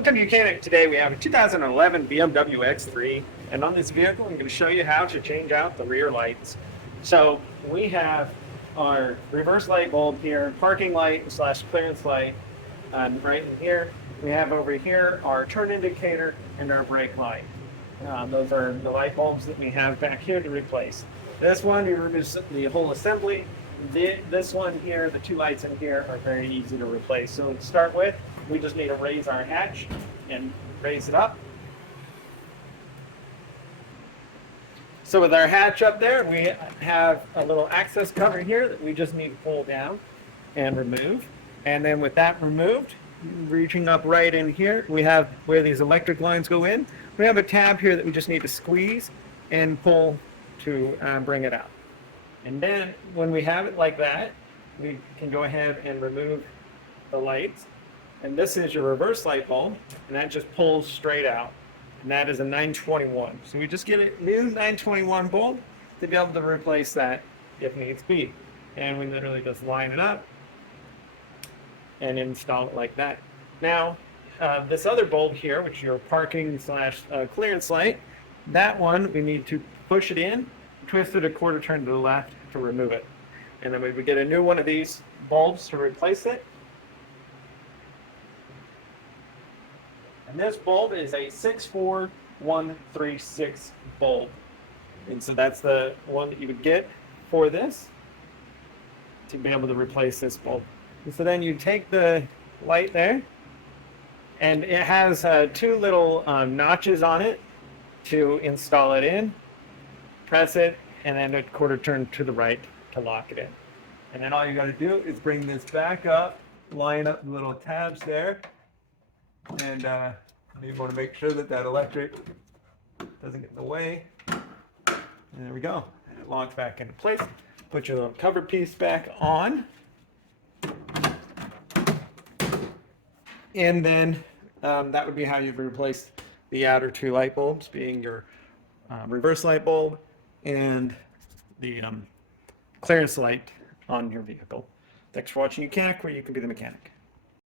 Welcome to Mechanic. Today we have a 2011 BMW X3, and on this vehicle I'm going to show you how to change out the rear lights. So we have our reverse light bulb here, parking light slash clearance light, right in here. We have over here our turn indicator and our brake light. Those are the light bulbs that we have back here to replace. This one, you remove the whole assembly. This one here, the two lights in here are very easy to replace. So to start with, we just need to raise our hatch and raise it up. So with our hatch up there, we have a little access cover here that we just need to pull down and remove. And then with that removed, reaching up right in here, we have where these electric lines go in. We have a tab here that we just need to squeeze and pull to bring it out. And then when we have it like that, we can go ahead and remove the lights. And this is your reverse light bulb, and that just pulls straight out. And that is a 921. So we just get a new 921 bulb to be able to replace that if needs be. And we literally just line it up and install it like that. Now, this other bulb here, which is your parking slash clearance light, that one we need to push it in, twist it a quarter turn to the left to remove it. And then we would get a new one of these bulbs to replace it. And this bulb is a 64136 bulb. And so that's the one that you would get for this to be able to replace this bulb. And so then you take the light there, and it has two little notches on it to install it in. Press it, and then a quarter turn to the right to lock it in. And then all you got to do is bring this back up, line up the little tabs there, and you want to make sure that that electric doesn't get in the way. And there we go. And it locks back into place. Put your little cover piece back on. And then that would be how you've replaced the outer two light bulbs, being your reverse light bulb and the clearance light on your vehicle. Thanks for watching Mechanic, where you can be the mechanic.